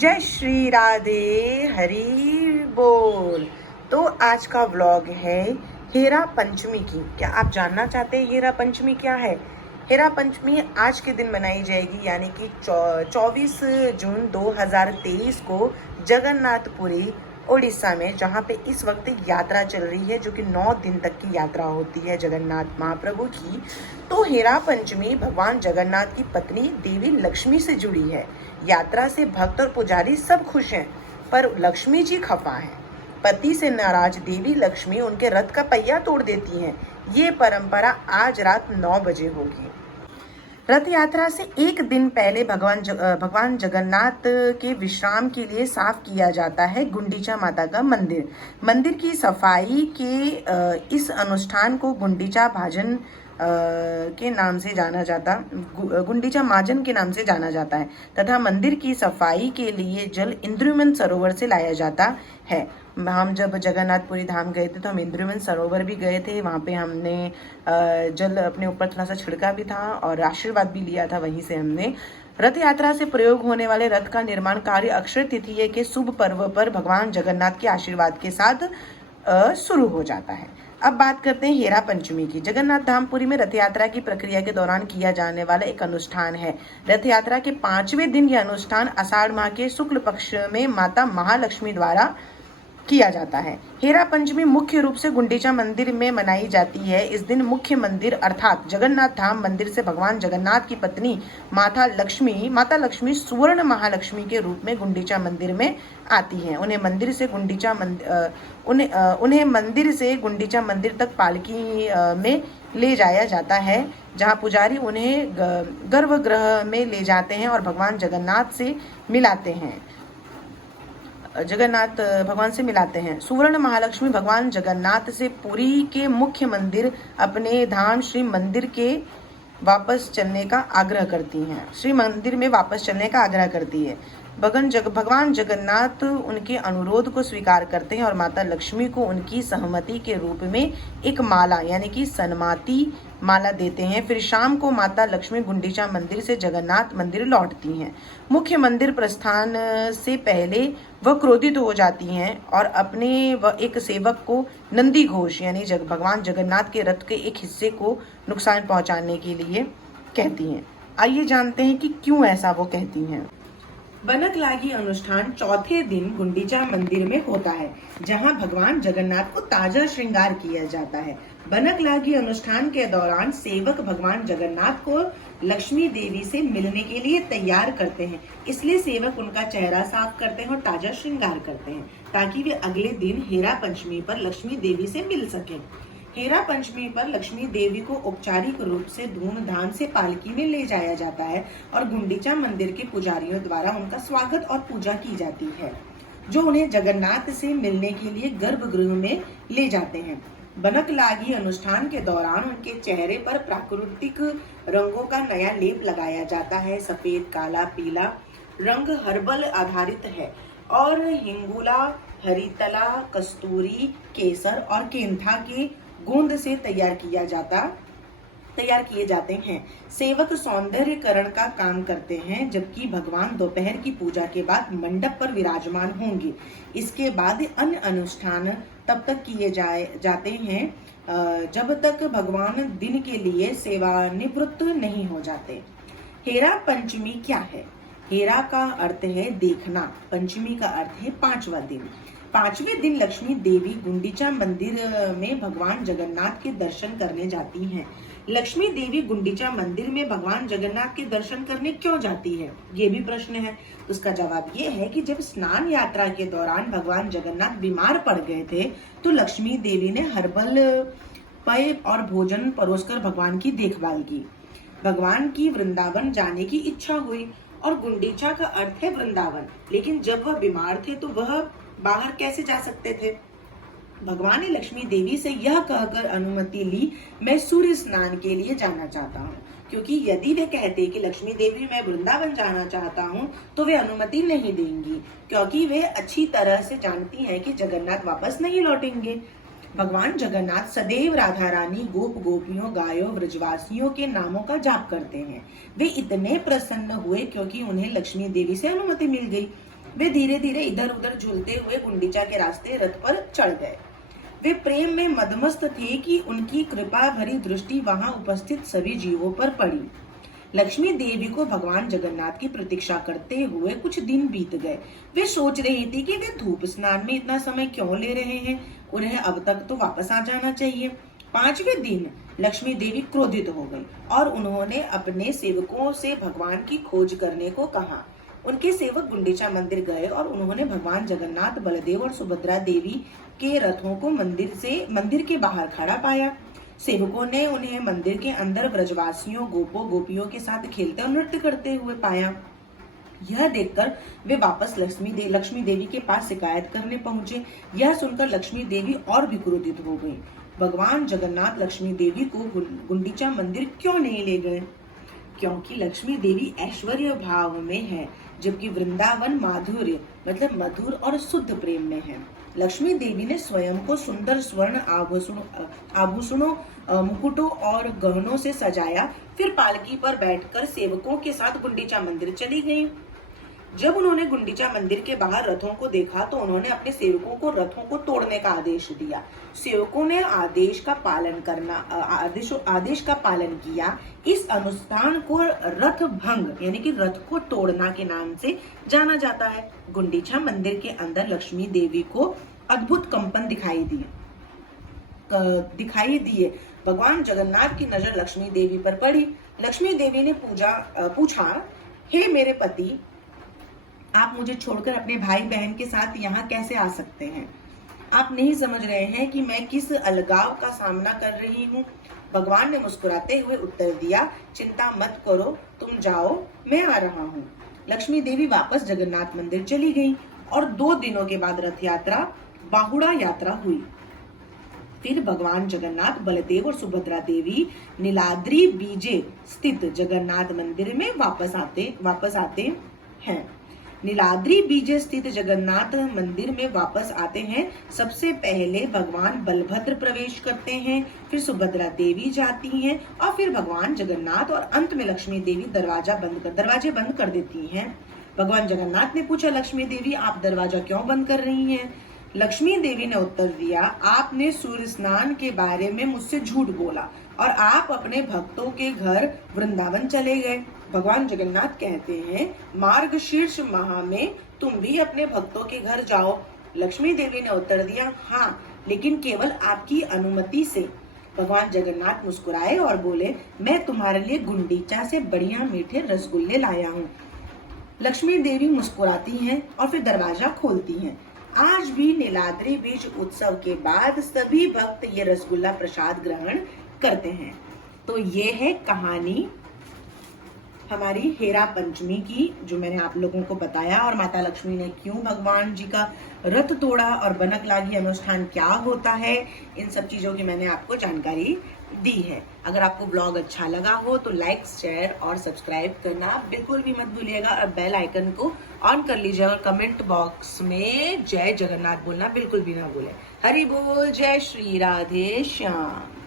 जय श्री राधे, हरि बोल। तो आज का व्लॉग है हेरा पंचमी की। क्या आप जानना चाहते हैं हेरा पंचमी क्या है? हेरा पंचमी आज के दिन मनाई जाएगी, यानी कि 24 जून 2023 को जगन्नाथपुरी उड़ीसा में, जहाँ पे इस वक्त यात्रा चल रही है, जो कि 9 दिन तक की यात्रा होती है जगन्नाथ महाप्रभु की। तो हेरा पंचमी भगवान जगन्नाथ की पत्नी देवी लक्ष्मी से जुड़ी है। यात्रा से भक्त और पुजारी सब खुश हैं, पर लक्ष्मी जी खफा हैं। पति से नाराज देवी लक्ष्मी उनके रथ का पहिया तोड़ देती हैं। ये परंपरा आज रात 9 बजे होगी। रथ यात्रा से एक दिन पहले भगवान जगन्नाथ के विश्राम के लिए साफ किया जाता है गुंडीचा माता का मंदिर। मंदिर की सफाई के इस अनुष्ठान को गुंडीचा भाजन के नाम से जाना जाता गुंडीचा माजन के नाम से जाना जाता है, तथा मंदिर की सफाई के लिए जल इंद्रुमन सरोवर से लाया जाता है। हम जब जगन्नाथपुरी धाम गए थे तो हम इंद्रुमन सरोवर भी गए थे। वहाँ पे हमने जल अपने ऊपर थोड़ा सा छिड़का भी था और आशीर्वाद भी लिया था वहीं से हमने। रथ यात्रा से प्रयोग होने वाले रथ का निर्माण कार्य अक्षय तृतीया के शुभ पर्व पर भगवान जगन्नाथ के आशीर्वाद के साथ शुरू हो जाता है। अब बात करते हैं हेरा पंचमी की। जगन्नाथ धामपुरी में रथ यात्रा की प्रक्रिया के दौरान किया जाने वाला एक अनुष्ठान है। रथ यात्रा के 5वें दिन यह अनुष्ठान आषाढ़ माह के शुक्ल पक्ष में माता महालक्ष्मी द्वारा किया जाता है। हेरा पंचमी मुख्य रूप से गुंडीचा मंदिर में मनाई जाती है। इस दिन मुख्य मंदिर अर्थात जगन्नाथ धाम मंदिर से भगवान जगन्नाथ की पत्नी माता लक्ष्मी सुवर्ण महालक्ष्मी के रूप में गुंडीचा मंदिर में आती हैं। उन्हें मंदिर से गुंडीचा मंदिर तक पालकी में ले जाया जाता है, जहां पुजारी उन्हें गर्भगृह में ले जाते हैं और भगवान जगन्नाथ से मिलाते हैं। सुवर्ण महालक्ष्मी भगवान जगन्नाथ से पुरी के मुख्य मंदिर अपने धाम श्री मंदिर के वापस चलने का आग्रह करती है। भगवान जगन्नाथ उनके अनुरोध को स्वीकार करते हैं और माता लक्ष्मी को उनकी सहमति के रूप में एक माला यानी कि सन्माति माला देते हैं। फिर शाम को माता लक्ष्मी गुंडीचा मंदिर से जगन्नाथ मंदिर लौटती हैं। मुख्य मंदिर प्रस्थान से पहले वह क्रोधित हो जाती हैं और अपने एक सेवक को नंदी घोष यानी भगवान जगन्नाथ के रथ के एक हिस्से को नुकसान पहुंचाने के लिए कहती हैं। आइए जानते हैं कि क्यों ऐसा वो कहती हैं। बनक लागी अनुष्ठान चौथे दिन गुंडीचा मंदिर में होता है, जहां भगवान जगन्नाथ को ताजा श्रृंगार किया जाता है। बनक लागी अनुष्ठान के दौरान सेवक भगवान जगन्नाथ को लक्ष्मी देवी से मिलने के लिए तैयार करते हैं, इसलिए सेवक उनका चेहरा साफ करते हैं और ताजा श्रृंगार करते हैं, ताकि वे अगले दिन हेरा पंचमी पर लक्ष्मी देवी से मिल सकें। हेरा पंचमी पर लक्ष्मी देवी को औपचारिक रूप से धूमधाम से पालकी में ले जाया जाता है और गुंडीचा मंदिर के पुजारियों द्वारा उनका स्वागत और पूजा की जाती है, जो उन्हें जगन्नाथ से मिलने के लिए गर्भगृह में ले जाते हैं। बनक लागी अनुष्ठान के दौरान उनके चेहरे पर प्राकृतिक रंगों का नया लेप लगाया जाता है। सफेद, काला, पीला रंग हर्बल आधारित है और हिंगुला, हरितला, कस्तूरी, केसर और केंथा के गोंद से तैयार किए जाते हैं। सेवक सौंदर्यकरण का काम करते हैं, जबकि भगवान दोपहर की पूजा के बाद मंडप पर विराजमान होंगे। इसके बाद अन्य अनुष्ठान तब तक किए जाते हैं जब तक भगवान दिन के लिए सेवानिवृत्त नहीं हो जाते। हेरा पंचमी क्या है? हेरा का अर्थ है देखना, पंचमी का अर्थ है 5वां दिन। 5वें दिन लक्ष्मी देवी गुंडीचा मंदिर में भगवान जगन्नाथ के दर्शन करने जाती हैं। लक्ष्मी देवी गुंडीचा मंदिर में भगवान जगन्नाथ के दर्शन करने क्यों जाती है, ये भी प्रश्न है। उसका जवाब ये है कि जब स्नान यात्रा के दौरान भगवान जगन्नाथ बीमार पड़ गए थे, तो लक्ष्मी देवी ने हर्बल पेय और भोजन परोसकर भगवान की देखभाल की। भगवान की वृंदावन जाने की इच्छा हुई और गुंडीचा का अर्थ है वृंदावन, लेकिन जब वह बीमार थे तो वह बाहर कैसे जा सकते थे? भगवान ने लक्ष्मी देवी से यह कहकर अनुमति ली, मैं सूर्य स्नान के लिए जाना चाहता हूँ, क्योंकि यदि वे कहते कि लक्ष्मी देवी मैं वृंदावन जाना चाहता हूँ तो वे अनुमति नहीं देंगी, क्योंकि वे अच्छी तरह से जानती हैं कि जगन्नाथ वापस नहीं लौटेंगे। भगवान जगन्नाथ सदैव राधा रानी, गोप गोपियों, गायों, ब्रजवासियों के नामों का जाप करते हैं। वे इतने प्रसन्न हुए क्योंकि उन्हें लक्ष्मी देवी से अनुमति मिल गई। वे धीरे धीरे इधर उधर झूलते हुए गुंडीचा के रास्ते रथ पर चढ़ गए। वे प्रेम में मदमस्त थे कि उनकी कृपा भरी दृष्टि वहां उपस्थित सभी जीवों पर पड़ी। लक्ष्मी देवी को भगवान जगन्नाथ की प्रतीक्षा करते हुए कुछ दिन बीत गए। वे सोच रही थी कि वे धूप स्नान में इतना समय क्यों ले रहे हैं, उन्हें अब तक तो वापस आ जाना चाहिए। 5वें दिन लक्ष्मी देवी क्रोधित हो गई और उन्होंने अपने सेवकों से भगवान की खोज करने को कहा। उनके सेवक गुंडीचा मंदिर गए और उन्होंने भगवान जगन्नाथ, बलदेव और सुभद्रा देवी के रथों को मंदिर के बाहर खड़ा पाया। सेवकों ने उन्हें मंदिर के अंदर ब्रजवासियों, गोपों गोपियों के साथ खेलते और नृत्य करते हुए पाया। यह देखकर वे वापस लक्ष्मी देवी के पास शिकायत करने पहुंचे। यह सुनकर लक्ष्मी देवी और भी क्रोधित हो गई। भगवान जगन्नाथ लक्ष्मी देवी को गुंडीचा मंदिर क्यों नहीं ले गए? क्योंकि लक्ष्मी देवी ऐश्वर्य भाव में है, जबकि वृंदावन माधुर्य मतलब मधुर और शुद्ध प्रेम में है। लक्ष्मी देवी ने स्वयं को सुंदर स्वर्ण आभूषणों, मुकुटों और गहनों से सजाया, फिर पालकी पर बैठकर सेवकों के साथ गुंडीचा मंदिर चली गई। जब उन्होंने गुंडीचा मंदिर के बाहर रथों को देखा तो उन्होंने अपने सेवकों को रथों को तोड़ने का आदेश दिया। सेवकों ने आदेश का पालन किया। इस अनुष्ठान को रथ भंग यानी कि रथ को तोड़ना के नाम से जाना जाता है। गुंडीचा मंदिर के अंदर लक्ष्मी देवी को अद्भुत कंपन दिखाई दिए। भगवान जगन्नाथ की नजर लक्ष्मी देवी पर पड़ी। लक्ष्मी देवी ने पूछा, हे मेरे पति, आप मुझे छोड़कर अपने भाई बहन के साथ यहाँ कैसे आ सकते हैं? आप नहीं समझ रहे हैं कि मैं किस अलगाव का सामना कर रही हूँ? भगवान ने मुस्कुराते हुए उत्तर दिया, चिंता मत करो, तुम जाओ, मैं आ रहा हूँ। लक्ष्मी देवी वापस जगन्नाथ मंदिर चली गई और 2 दिनों के बाद रथ यात्रा, बाहुड़ा यात्रा हुई। फिर भगवान जगन्नाथ, बलदेव और सुभद्रा देवी नीलाद्री बीजे स्थित जगन्नाथ मंदिर में वापस आते हैं। नीलाद्री बीजे स्थित जगन्नाथ मंदिर में वापस आते हैं। सबसे पहले भगवान बलभद्र प्रवेश करते हैं, फिर सुभद्रा देवी जाती हैं और फिर भगवान जगन्नाथ और अंत में लक्ष्मी देवी दरवाजे बंद कर देती हैं। भगवान जगन्नाथ ने पूछा, लक्ष्मी देवी आप दरवाजा क्यों बंद कर रही हैं? लक्ष्मी देवी ने उत्तर दिया, आपने सूर्य स्नान के बारे में मुझसे झूठ बोला और आप अपने भक्तों के घर वृंदावन चले गए। भगवान जगन्नाथ कहते हैं, मार्गशीर्ष माह में तुम भी अपने भक्तों के घर जाओ। लक्ष्मी देवी ने उत्तर दिया, हाँ, लेकिन केवल आपकी अनुमति से। भगवान जगन्नाथ मुस्कुराए और बोले, मैं तुम्हारे लिए गुंडीचा से बढ़िया मीठे रसगुल्ले लाया हूँ। लक्ष्मी देवी मुस्कुराती हैं और फिर दरवाजा खोलती हैं। आज भी नीलाद्री बीज उत्सव के बाद सभी भक्त ये रसगुल्ला प्रसाद ग्रहण करते हैं। तो ये है कहानी हमारी हेरा पंचमी की, जो मैंने आप लोगों को बताया, और माता लक्ष्मी ने क्यों भगवान जी का रथ तोड़ा और बनक लागी अनुष्ठान क्या होता है, इन सब चीजों की मैंने आपको जानकारी दी है। अगर आपको ब्लॉग अच्छा लगा हो तो लाइक, शेयर और सब्सक्राइब करना बिल्कुल भी मत भूलिएगा और बेल आइकन को ऑन कर लीजिए और कमेंट बॉक्स में जय जगन्नाथ बोलना बिल्कुल भी ना भूलें। हरि बोल, जय श्री राधे श्याम।